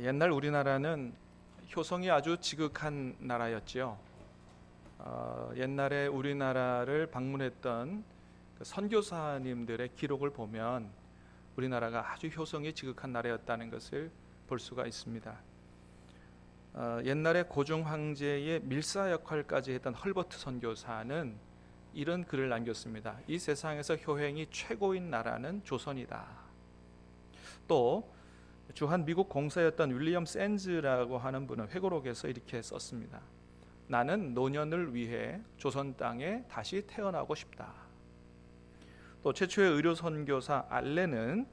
옛날 우리나라는 효성이 아주 지극한 나라였지요. 옛날에 우리나라를 방문했던 그 선교사님들의 기록을 보면 우리나라가 아주 효성이 지극한 나라였다는 것을 볼 수가 있습니다. 옛날에 고종 황제의 밀사 역할까지 했던 헐버트 선교사는 이런 글을 남겼습니다. 이 세상에서 효행이 최고인 나라는 조선이다. 또 주한 미국 공사였던 윌리엄 샌즈라고 하는 분은 회고록에서 이렇게 썼습니다. 나는 노년을 위해 조선 땅에 다시 태어나고 싶다. 또 최초의 의료 선교사 알렌은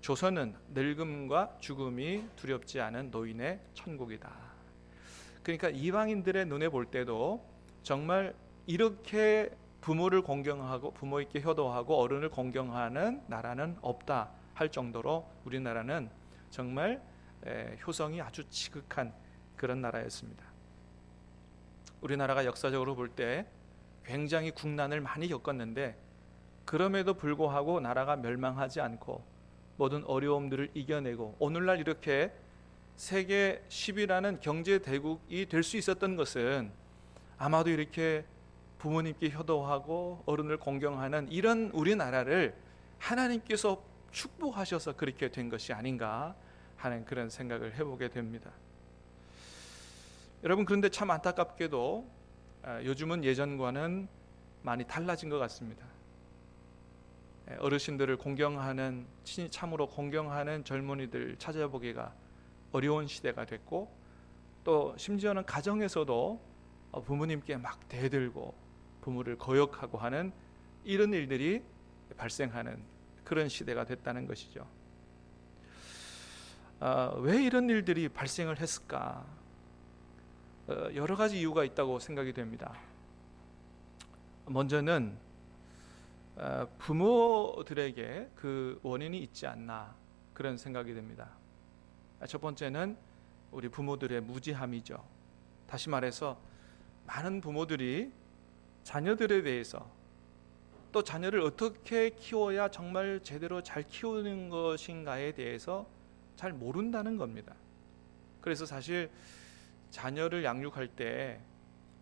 조선은 늙음과 죽음이 두렵지 않은 노인의 천국이다. 그러니까 이방인들의 눈에 볼 때도 정말 이렇게 부모를 공경하고 부모 있게 효도하고 어른을 공경하는 나라는 없다 할 정도로 우리나라는 정말 효성이 아주 지극한 그런 나라였습니다. 우리나라가 역사적으로 볼 때 굉장히 국난을 많이 겪었는데 그럼에도 불구하고 나라가 멸망하지 않고 모든 어려움들을 이겨내고 오늘날 이렇게 세계 10위라는 경제 대국이 될 수 있었던 것은 아마도 이렇게 부모님께 효도하고 어른을 공경하는 이런 우리나라를 하나님께서 축복하셔서 그렇게 된 것이 아닌가 하는 그런 생각을 해보게 됩니다. 여러분, 그런데 참 안타깝게도 요즘은 예전과는 많이 달라진 것 같습니다. 어르신들을 공경하는, 참으로 공경하는 젊은이들 찾아보기가 어려운 시대가 됐고, 또 심지어는 가정에서도 부모님께 막 대들고 부모를 거역하고 하는 이런 일들이 발생하는 그런 시대가 됐다는 것이죠. 왜 이런 일들이 발생을 했을까? 여러 가지 이유가 있다고 생각이 됩니다. 먼저는 부모들에게 그 원인이 있지 않나 그런 생각이 됩니다. 첫 번째는 우리 부모들의 무지함이죠. 다시 말해서 많은 부모들이 자녀들에 대해서 또 자녀를 어떻게 키워야 정말 제대로 잘 키우는 것인가에 대해서 잘 모른다는 겁니다. 그래서 사실 자녀를 양육할 때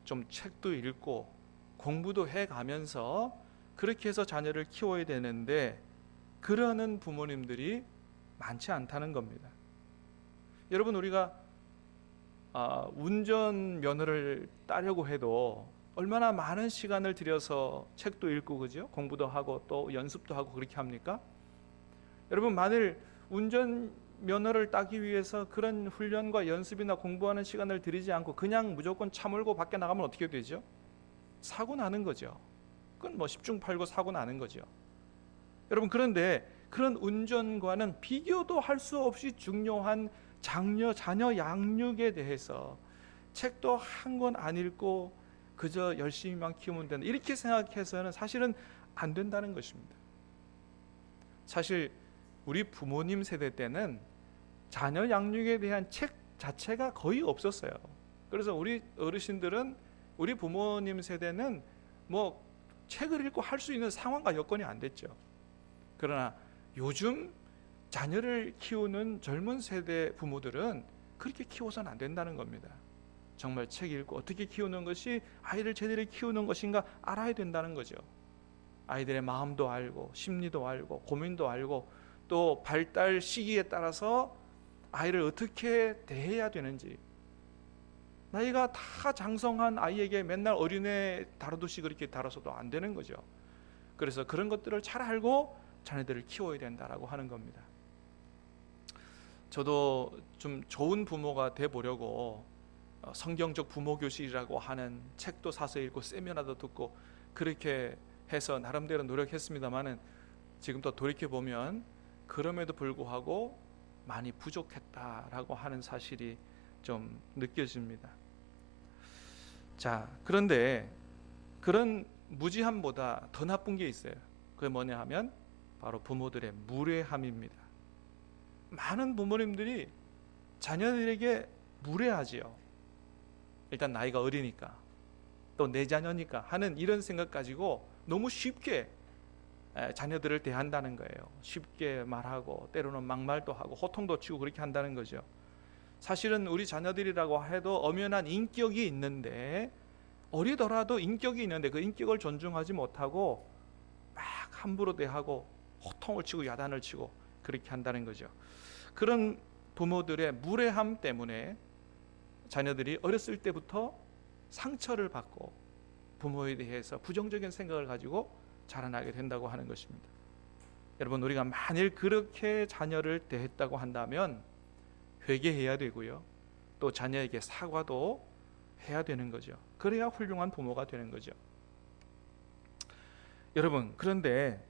좀 책도 읽고 공부도 해가면서 그렇게 해서 자녀를 키워야 되는데 그러는 부모님들이 많지 않다는 겁니다. 여러분, 우리가 운전면허를 따려고 해도 얼마나 많은 시간을 들여서 책도 읽고 그죠? 공부도 하고 또 연습도 하고 그렇게 합니까? 여러분, 만일 운전면허를 따기 위해서 그런 훈련과 연습이나 공부하는 시간을 들이지 않고 그냥 무조건 차 몰고 밖에 나가면 어떻게 되죠? 사고 나는 거죠. 그건 뭐 10중 8구 사고 나는 거죠. 여러분, 그런데 그런 운전과는 비교도 할 수 없이 중요한 자녀 양육에 대해서 책도 한 권 안 읽고 그저 열심히만 키우면 된다 이렇게 생각해서는 사실은 안 된다는 것입니다. 사실 우리 부모님 세대 때는 자녀 양육에 대한 책 자체가 거의 없었어요. 그래서 우리 어르신들은 우리 부모님 세대는 뭐 책을 읽고 할 수 있는 상황과 여건이 안 됐죠. 그러나 요즘 자녀를 키우는 젊은 세대 부모들은 그렇게 키워서는 안 된다는 겁니다. 정말 책 읽고 어떻게 키우는 것이 아이를 제대로 키우는 것인가 알아야 된다는 거죠. 아이들의 마음도 알고 심리도 알고 고민도 알고 또 발달 시기에 따라서 아이를 어떻게 대해야 되는지, 나이가 다 장성한 아이에게 맨날 어린애 다루듯이 그렇게 다뤄서도 안 되는 거죠. 그래서 그런 것들을 잘 알고 자녀들을 키워야 된다라고 하는 겁니다. 저도 좀 좋은 부모가 돼 보려고 성경적 부모 교실이라고 하는 책도 사서 읽고 세미나도 듣고 그렇게 해서 나름대로 노력했습니다만은 지금 또 돌이켜 보면 그럼에도 불구하고 많이 부족했다라고 하는 사실이 좀 느껴집니다. 자, 그런데 그런 무지함보다 더 나쁜 게 있어요. 그게 뭐냐 하면 바로 부모들의 무례함입니다. 많은 부모님들이 자녀들에게 무례하지요. 일단 나이가 어리니까 또 내 자녀니까 하는 이런 생각 가지고 너무 쉽게 자녀들을 대한다는 거예요. 쉽게 말하고 때로는 막말도 하고 호통도 치고 그렇게 한다는 거죠. 사실은 우리 자녀들이라고 해도 엄연한 인격이 있는데, 어리더라도 인격이 있는데 그 인격을 존중하지 못하고 막 함부로 대하고 호통을 치고 야단을 치고 그렇게 한다는 거죠. 그런 부모들의 무례함 때문에 자녀들이 어렸을 때부터 상처를 받고 부모에 대해서 부정적인 생각을 가지고 자라나게 된다고 하는 것입니다. 여러분, 우리가 만일 그렇게 자녀를 대했다고 한다면 회개해야 되고요, 또 자녀에게 사과도 해야 되는 거죠. 그래야 훌륭한 부모가 되는 거죠. 여러분, 그런데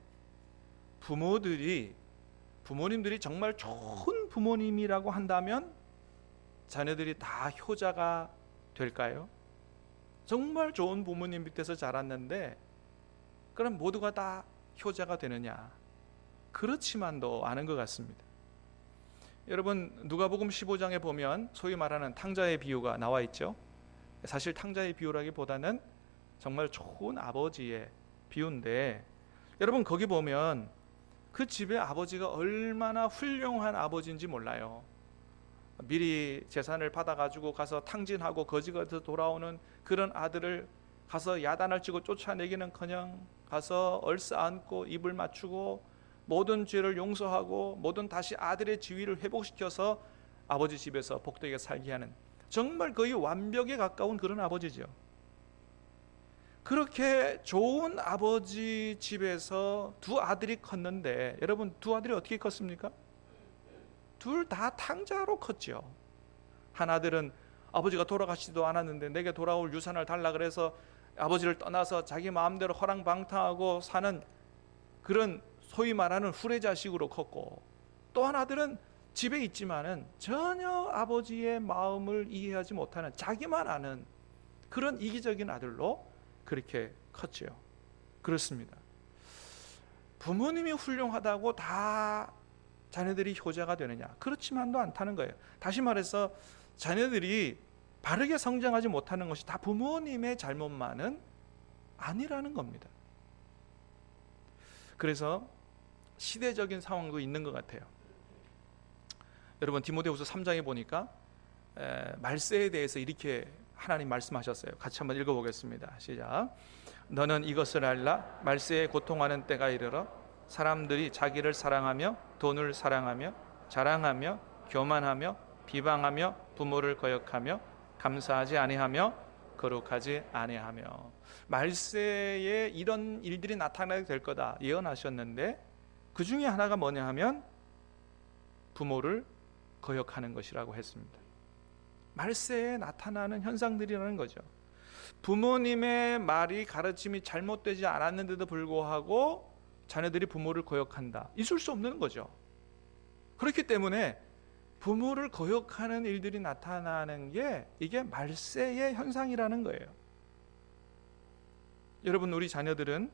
부모님들이 정말 좋은 부모님이라고 한다면 자녀들이 다 효자가 될까요? 정말 좋은 부모님 밑에서 자랐는데 그럼 모두가 다 효자가 되느냐? 그렇지만도 않은 것 같습니다. 여러분, 누가복음 15장에 보면 소위 말하는 탕자의 비유가 나와 있죠. 사실 탕자의 비유라기보다는 정말 좋은 아버지의 비유인데, 여러분 거기 보면 그 집의 아버지가 얼마나 훌륭한 아버지인지 몰라요. 미리 재산을 받아가지고 가서 탕진하고 거지같이 돌아오는 그런 아들을 가서 야단을 치고 쫓아내기는커녕 가서 얼싸안고 입을 맞추고 모든 죄를 용서하고 모든 다시 아들의 지위를 회복시켜서 아버지 집에서 복되게 살게 하는, 정말 거의 완벽에 가까운 그런 아버지죠. 그렇게 좋은 아버지 집에서 두 아들이 컸는데, 여러분 두 아들이 어떻게 컸습니까? 둘 다 탕자로 컸죠. 한 아들은 아버지가 돌아가시지도 않았는데 내게 돌아올 유산을 달라 그래서 아버지를 떠나서 자기 마음대로 허랑방탕하고 사는 그런 소위 말하는 후레자식으로 컸고, 또 한 아들은 집에 있지만은 전혀 아버지의 마음을 이해하지 못하는 자기만 아는 그런 이기적인 아들로 그렇게 컸죠. 그렇습니다. 부모님이 훌륭하다고 다 자녀들이 효자가 되느냐? 그렇지만도 않다는 거예요. 다시 말해서 자녀들이 바르게 성장하지 못하는 것이 다 부모님의 잘못만은 아니라는 겁니다. 그래서 시대적인 상황도 있는 것 같아요. 여러분, 디모데후서 3장에 보니까 말세에 대해서 이렇게 하나님 말씀하셨어요. 같이 한번 읽어보겠습니다. 시작. 너는 이것을 알라. 말세에 고통하는 때가 이르러 사람들이 자기를 사랑하며 돈을 사랑하며 자랑하며 교만하며 비방하며 부모를 거역하며 감사하지 아니하며 거룩하지 아니하며. 말세에 이런 일들이 나타나게 될 거다 예언하셨는데, 그 중에 하나가 뭐냐 하면 부모를 거역하는 것이라고 했습니다. 말세에 나타나는 현상들이라는 거죠. 부모님의 말이 가르침이 잘못되지 않았는데도 불구하고 자녀들이 부모를 거역한다. 있을 수 없는 거죠. 그렇기 때문에 부모를 거역하는 일들이 나타나는 게 이게 말세의 현상이라는 거예요. 여러분, 우리 자녀들은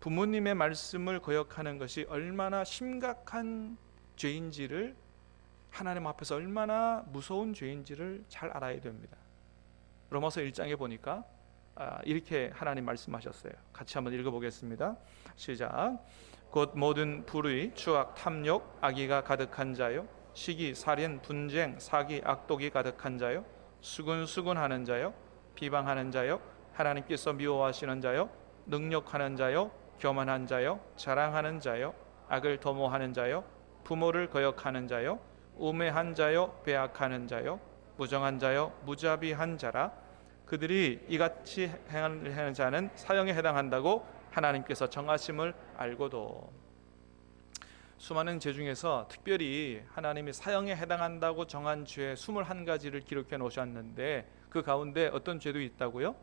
부모님의 말씀을 거역하는 것이 얼마나 심각한 죄인지를, 하나님 앞에서 얼마나 무서운 죄인지를 잘 알아야 됩니다. 로마서 1장에 보니까 이렇게 하나님 말씀하셨어요. 같이 한번 읽어보겠습니다. 시작. 곧 모든 불의, 추악, 탐욕, 악의가 가득한 자요, 시기, 살인, 분쟁, 사기, 악독이 가득한 자요, 수군수군하는 자요, 비방하는 자요, 하나님께서 미워하시는 자요, 능욕하는 자요, 교만한 자요, 자랑하는 자요, 악을 도모하는 자요, 부모를 거역하는 자요, 우매한 자요, 배악하는 자요, 무정한 자요, 무자비한 자라. 그들이 이같이 행하는 자는 사형에 해당한다고 하나님께서 정하심을 알고도. 수많은 죄 중에서 특별히 하나님이 사형에 해당한다고 정한 죄 21가지를 기록해 놓으셨는데, 그 가운데 어떤 죄도 있다고요?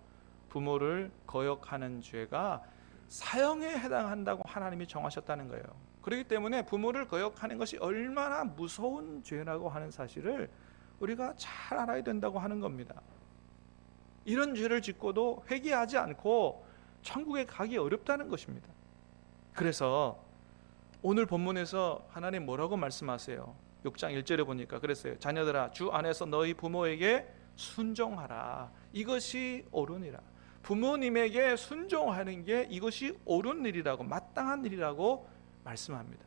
부모를 거역하는 죄가 사형에 해당한다고 하나님이 정하셨다는 거예요. 그렇기 때문에 부모를 거역하는 것이 얼마나 무서운 죄라고 하는 사실을 우리가 잘 알아야 된다고 하는 겁니다. 이런 죄를 짓고도 회개하지 않고 천국에 가기 어렵다는 것입니다. 그래서 오늘 본문에서 하나님 뭐라고 말씀하세요? 6장 1절에 보니까 그랬어요. 자녀들아, 주 안에서 너희 부모에게 순종하라. 이것이 옳으니라. 부모님에게 순종하는 게 이것이 옳은 일이라고, 마땅한 일이라고 말씀합니다.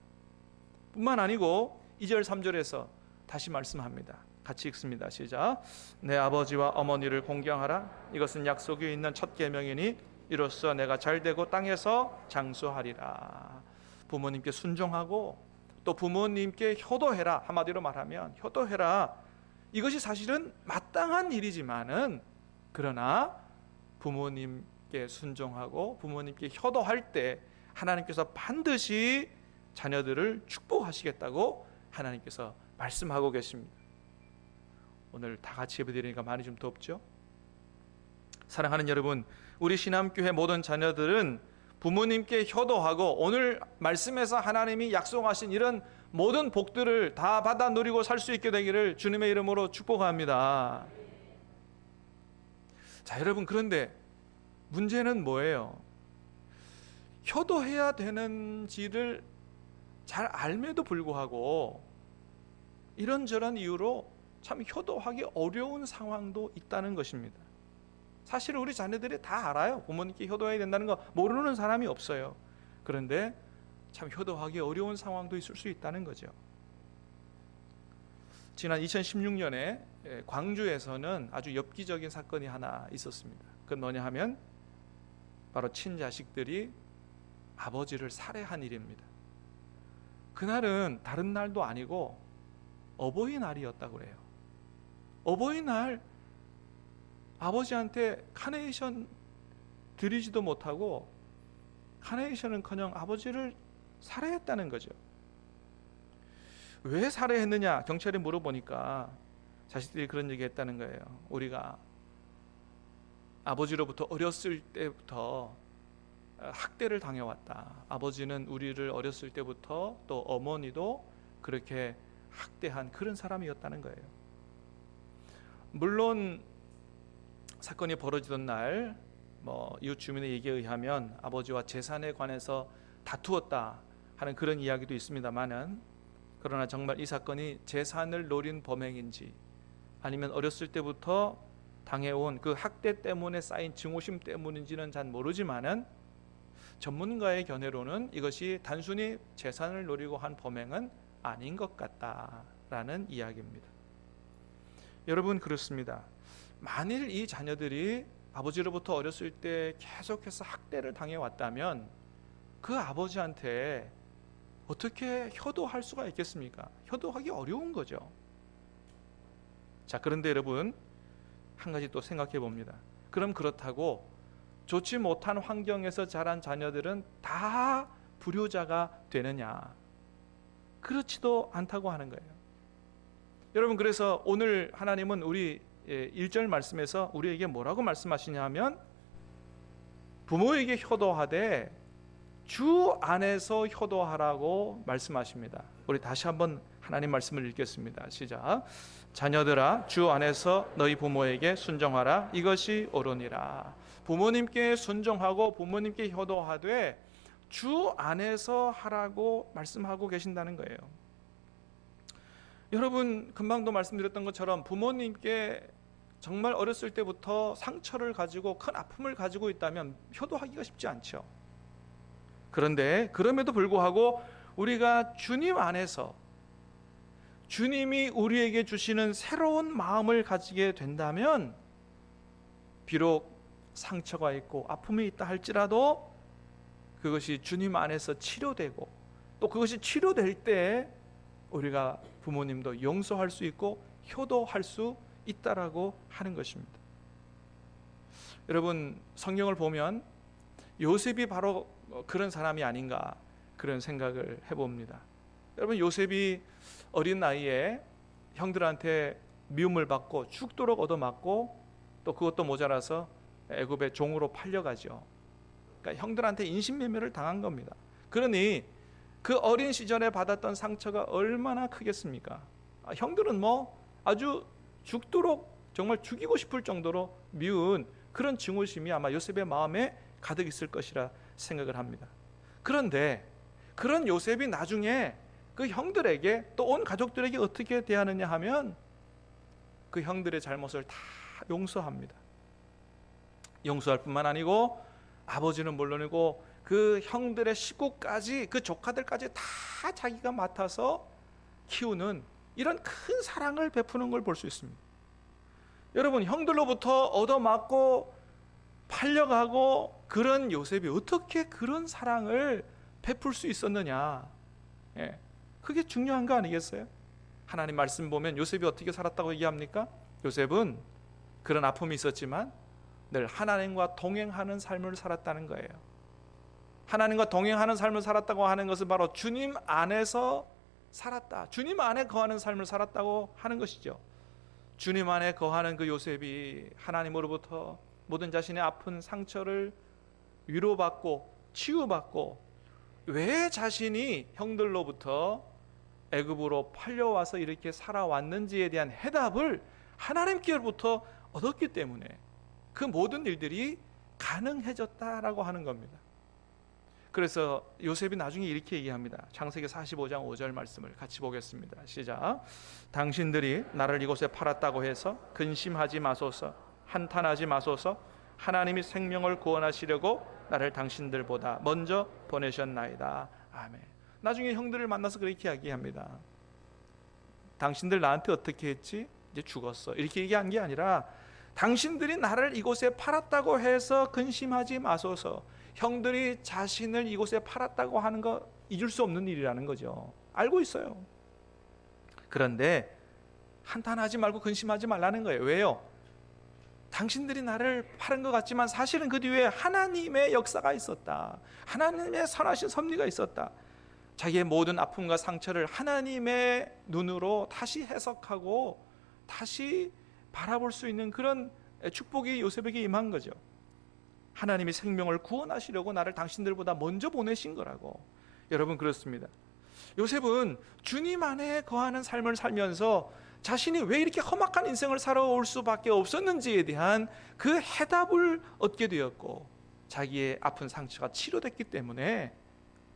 뿐만 아니고 2절 3절에서 다시 말씀합니다. 같이 읽습니다. 시작. 내 아버지와 어머니를 공경하라. 이것은 약속이 있는 첫 계명이니 이로써 내가 잘되고 땅에서 장수하리라. 부모님께 순종하고 또 부모님께 효도해라. 한마디로 말하면 효도해라. 이것이 사실은 마땅한 일이지만은 그러나 부모님께 순종하고 부모님께 효도할 때 하나님께서 반드시 자녀들을 축복하시겠다고 하나님께서 말씀하고 계십니다. 오늘 다 같이 예배드리니까 많이 좀 덥죠? 사랑하는 여러분, 우리 신암교회 모든 자녀들은 부모님께 효도하고 오늘 말씀에서 하나님이 약속하신 이런 모든 복들을 다 받아 누리고 살 수 있게 되기를 주님의 이름으로 축복합니다. 자, 여러분, 그런데 문제는 뭐예요? 효도해야 되는지를 잘 알매도 불구하고 이런저런 이유로 참 효도하기 어려운 상황도 있다는 것입니다. 사실 우리 자녀들이 다 알아요. 부모님께 효도해야 된다는 거 모르는 사람이 없어요. 그런데 참 효도하기 어려운 상황도 있을 수 있다는 거죠. 지난 2016년에 광주에서는 아주 엽기적인 사건이 하나 있었습니다. 그건 뭐냐 하면 바로 친자식들이 아버지를 살해한 일입니다. 그날은 다른 날도 아니고 어버이날이었다고 그래요. 어버이날 아버지한테 카네이션 드리지도 못하고 카네이션은커녕 아버지를 살해했다는 거죠. 왜 살해했느냐 경찰이 물어보니까 자식들이 그런 얘기했다는 거예요. 우리가 아버지로부터 어렸을 때부터 학대를 당해왔다. 아버지는 우리를 어렸을 때부터 또 어머니도 그렇게 학대한 그런 사람이었다는 거예요. 물론 사건이 벌어지던 날 이웃 주민의 얘기에 의하면 아버지와 재산에 관해서 다투었다 하는 그런 이야기도 있습니다만은, 그러나 정말 이 사건이 재산을 노린 범행인지 아니면 어렸을 때부터 당해온 그 학대 때문에 쌓인 증오심 때문인지는 잘 모르지만은 전문가의 견해로는 이것이 단순히 재산을 노리고 한 범행은 아닌 것 같다라는 이야기입니다. 여러분, 그렇습니다. 만일 이 자녀들이 아버지로부터 어렸을 때 계속해서 학대를 당해왔다면 그 아버지한테 어떻게 효도할 수가 있겠습니까? 효도하기 어려운 거죠. 자, 그런데 여러분, 한 가지 또 생각해 봅니다. 그럼 그렇다고 좋지 못한 환경에서 자란 자녀들은 다 불효자가 되느냐? 그렇지도 않다고 하는 거예요. 여러분, 그래서 오늘 하나님은 우리 1절 말씀에서 우리에게 뭐라고 말씀하시냐면 부모에게 효도하되 주 안에서 효도하라고 말씀하십니다. 우리 다시 한번 하나님 말씀을 읽겠습니다. 시작. 자녀들아, 주 안에서 너희 부모에게 순종하라. 이것이 옳으니라. 부모님께 순종하고 부모님께 효도하되 주 안에서 하라고 말씀하고 계신다는 거예요. 여러분, 금방도 말씀드렸던 것처럼 부모님께 정말 어렸을 때부터 상처를 가지고 큰 아픔을 가지고 있다면 효도하기가 쉽지 않죠. 그런데 그럼에도 불구하고 우리가 주님 안에서 주님이 우리에게 주시는 새로운 마음을 가지게 된다면 비록 상처가 있고 아픔이 있다 할지라도 그것이 주님 안에서 치료되고 또 그것이 치료될 때 우리가 부모님도 용서할 수 있고 효도할 수 있다라고 하는 것입니다. 여러분, 성경을 보면 요셉이 바로 그런 사람이 아닌가 그런 생각을 해봅니다. 여러분, 요셉이 어린 나이에 형들한테 미움을 받고 죽도록 얻어맞고 또 그것도 모자라서 애굽의 종으로 팔려가죠. 그러니까 형들한테 인신매매를 당한 겁니다. 그러니 그 어린 시절에 받았던 상처가 얼마나 크겠습니까? 형들은 아주 죽도록 정말 죽이고 싶을 정도로 미운 그런 증오심이 아마 요셉의 마음에 가득 있을 것이라 생각을 합니다. 그런데 그런 요셉이 나중에 그 형들에게 또 온 가족들에게 어떻게 대하느냐 하면 그 형들의 잘못을 다 용서합니다. 용서할 뿐만 아니고 아버지는 물론이고 그 형들의 식구까지 그 조카들까지 다 자기가 맡아서 키우는 이런 큰 사랑을 베푸는 걸 볼 수 있습니다. 여러분, 형들로부터 얻어맞고 팔려가고 그런 요셉이 어떻게 그런 사랑을 베풀 수 있었느냐? 예, 그게 중요한 거 아니겠어요? 하나님 말씀 보면 요셉이 어떻게 살았다고 얘기합니까? 요셉은 그런 아픔이 있었지만 늘 하나님과 동행하는 삶을 살았다는 거예요. 하나님과 동행하는 삶을 살았다고 하는 것은 바로 주님 안에서 살았다, 주님 안에 거하는 삶을 살았다고 하는 것이죠. 주님 안에 거하는 그 요셉이 하나님으로부터 모든 자신의 아픈 상처를 위로받고 치유받고 왜 자신이 형들로부터 애굽으로 팔려와서 이렇게 살아왔는지에 대한 해답을 하나님께로부터 얻었기 때문에 그 모든 일들이 가능해졌다라고 하는 겁니다. 그래서 요셉이 나중에 이렇게 얘기합니다. 창세기 45장 5절 말씀을 같이 보겠습니다. 시작. 당신들이 나를 이곳에 팔았다고 해서 근심하지 마소서, 한탄하지 마소서. 하나님이 생명을 구원하시려고 나를 당신들보다 먼저 보내셨나이다. 아멘. 나중에 형들을 만나서 그렇게 이야기합니다. 당신들 나한테 어떻게 했지? 이제 죽었어. 이렇게 얘기한 게 아니라 당신들이 나를 이곳에 팔았다고 해서 근심하지 마소서. 형들이 자신을 이곳에 팔았다고 하는 거 잊을 수 없는 일이라는 거죠. 알고 있어요. 그런데 한탄하지 말고 근심하지 말라는 거예요. 왜요? 당신들이 나를 팔은 것 같지만 사실은 그 뒤에 하나님의 역사가 있었다. 하나님의 선하신 섭리가 있었다. 자기의 모든 아픔과 상처를 하나님의 눈으로 다시 해석하고 다시 바라볼 수 있는 그런 축복이 요셉에게 임한 거죠. 하나님이 생명을 구원하시려고 나를 당신들보다 먼저 보내신 거라고. 여러분, 그렇습니다. 요셉은 주님 안에 거하는 삶을 살면서 자신이 왜 이렇게 험악한 인생을 살아올 수밖에 없었는지에 대한 그 해답을 얻게 되었고, 자기의 아픈 상처가 치료됐기 때문에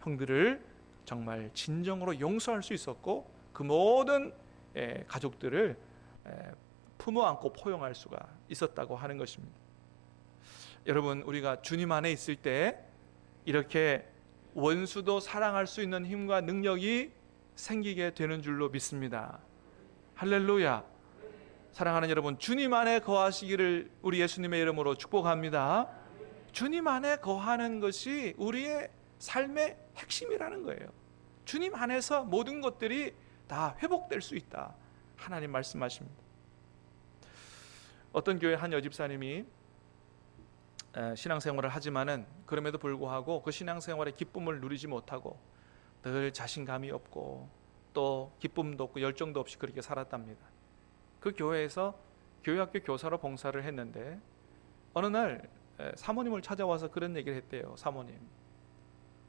형들을 정말 진정으로 용서할 수 있었고 그 모든 가족들을 품어 안고 포용할 수가 있었다고 하는 것입니다. 여러분, 우리가 주님 안에 있을 때 이렇게 원수도 사랑할 수 있는 힘과 능력이 생기게 되는 줄로 믿습니다. 할렐루야. 사랑하는 여러분, 주님 안에 거하시기를 우리 예수님의 이름으로 축복합니다. 주님 안에 거하는 것이 우리의 삶의 핵심이라는 거예요. 주님 안에서 모든 것들이 다 회복될 수 있다, 하나님 말씀하십니다. 어떤 교회 한 여집사님이 신앙생활을 하지만은 그럼에도 불구하고 그 신앙생활의 기쁨을 누리지 못하고 늘 자신감이 없고 또 기쁨도 없고 열정도 없이 그렇게 살았답니다. 그 교회에서 교회학교 교사로 봉사를 했는데 어느 날 사모님을 찾아와서 그런 얘기를 했대요. 사모님,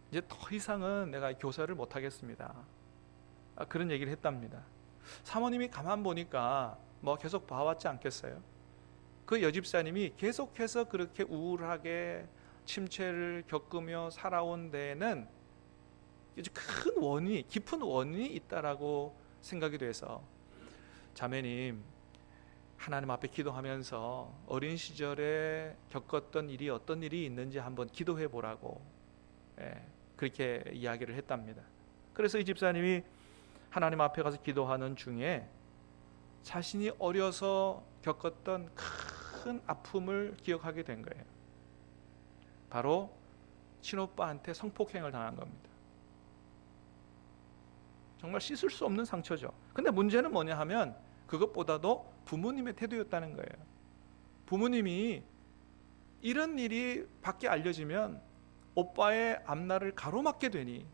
이제 더 이상은 내가 교사를 못하겠습니다. 그런 얘기를 했답니다. 사모님이 가만 보니까 뭐 계속 봐왔지 않겠어요? 그 여집사님이 계속해서 그렇게 우울하게 침체를 겪으며 살아온 데에는 큰 원인이, 깊은 원인이 있다라고 생각이 돼서, 자매님, 하나님 앞에 기도하면서 어린 시절에 겪었던 일이 어떤 일이 있는지 한번 기도해 보라고 그렇게 이야기를 했답니다. 그래서 이 집사님이 하나님 앞에 가서 기도하는 중에 자신이 어려서 겪었던 큰 아픔을 기억하게 된 거예요. 바로 친오빠한테 성폭행을 당한 겁니다. 정말 씻을 수 없는 상처죠. 근데 문제는 뭐냐 하면 그것보다도 부모님의 태도였다는 거예요. 부모님이 이런 일이 밖에 알려지면 오빠의 앞날을 가로막게 되니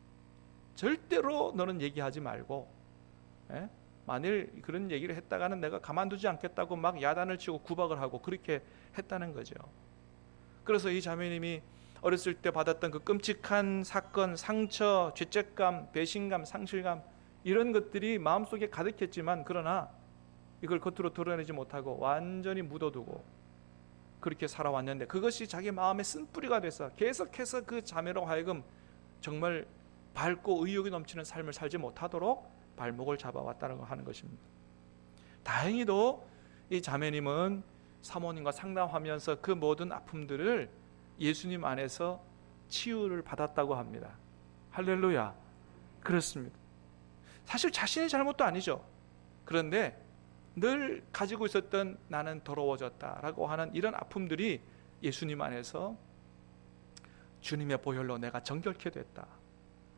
절대로 너는 얘기하지 말고, 만일 그런 얘기를 했다가는 내가 가만두지 않겠다고 막 야단을 치고 구박을 하고 그렇게 했다는 거죠. 그래서 이 자매님이 어렸을 때 받았던 그 끔찍한 사건, 상처, 죄책감, 배신감, 상실감, 이런 것들이 마음속에 가득했지만 그러나 이걸 겉으로 드러내지 못하고 완전히 묻어두고 그렇게 살아왔는데, 그것이 자기 마음의 쓴뿌리가 돼서 계속해서 그 자매로 하여금 정말 밝고 의욕이 넘치는 삶을 살지 못하도록 발목을 잡아왔다는 하는 것입니다. 다행히도 이 자매님은 사모님과 상담하면서 그 모든 아픔들을 예수님 안에서 치유를 받았다고 합니다. 할렐루야. 그렇습니다. 사실 자신의 잘못도 아니죠. 그런데 늘 가지고 있었던 나는 더러워졌다라고 하는 이런 아픔들이 예수님 안에서 주님의 보혈로 내가 정결케 됐다,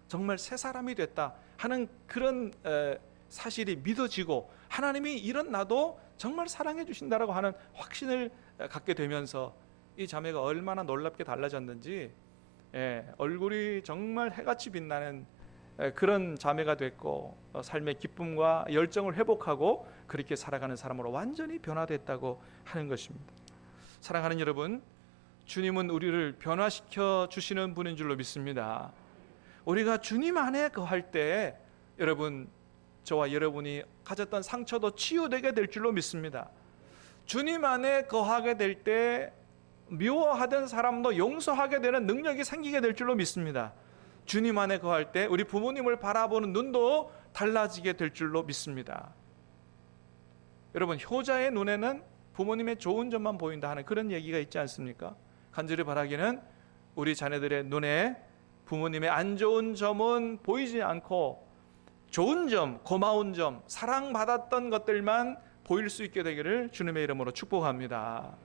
정말 새 사람이 됐다 하는 그런 사실이 믿어지고 하나님이 이런 나도 정말 사랑해 주신다라고 하는 확신을 갖게 되면서 이 자매가 얼마나 놀랍게 달라졌는지, 얼굴이 정말 해같이 빛나는 그런 자매가 됐고, 삶의 기쁨과 열정을 회복하고 그렇게 살아가는 사람으로 완전히 변화됐다고 하는 것입니다. 사랑하는 여러분, 주님은 우리를 변화시켜 주시는 분인 줄로 믿습니다. 우리가 주님 안에 거할 때 여러분, 저와 여러분이 가졌던 상처도 치유되게 될 줄로 믿습니다. 주님 안에 거하게 될 때 미워하던 사람도 용서하게 되는 능력이 생기게 될 줄로 믿습니다. 주님 안에 거할 때 우리 부모님을 바라보는 눈도 달라지게 될 줄로 믿습니다. 여러분, 효자의 눈에는 부모님의 좋은 점만 보인다 하는 그런 얘기가 있지 않습니까? 간절히 바라기는 우리 자녀들의 눈에 부모님의 안 좋은 점은 보이지 않고 좋은 점, 고마운 점, 사랑받았던 것들만 보일 수 있게 되기를 주님의 이름으로 축복합니다.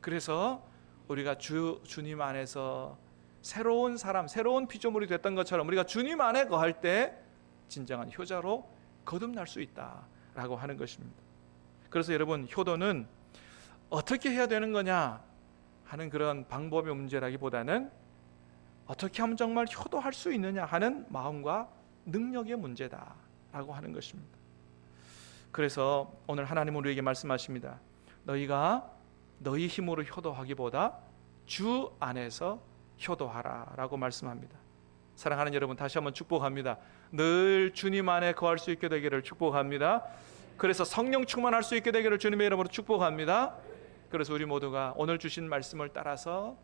그래서 우리가 주님 안에서 새로운 사람, 새로운 피조물이 됐던 것처럼 우리가 주님 안에 거할 때 진정한 효자로 거듭날 수 있다라고 하는 것입니다. 그래서 여러분, 효도는 어떻게 해야 되는 거냐 하는 그런 방법의 문제라기보다는 어떻게 하면 정말 효도할 수 있느냐 하는 마음과 능력의 문제다라고 하는 것입니다. 그래서 오늘 하나님은 우리에게 말씀하십니다. 너희가 너희 힘으로 효도하기보다 주 안에서 효도하라 라고 말씀합니다. 사랑하는 여러분, 다시 한번 축복합니다. 늘 주님 안에 거할 수 있게 되기를 축복합니다. 그래서 성령 충만할 수 있게 되기를 주님의 이름으로 축복합니다. 그래서 우리 모두가 오늘 주신 말씀을 따라서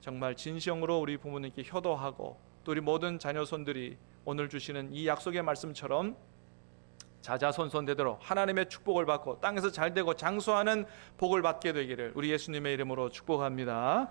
정말 진정으로 우리 부모님께 효도하고 또 우리 모든 자녀손들이 오늘 주시는 이 약속의 말씀처럼 자자손손되도록 하나님의 축복을 받고 땅에서 잘되고 장수하는 복을 받게 되기를 우리 예수님의 이름으로 축복합니다.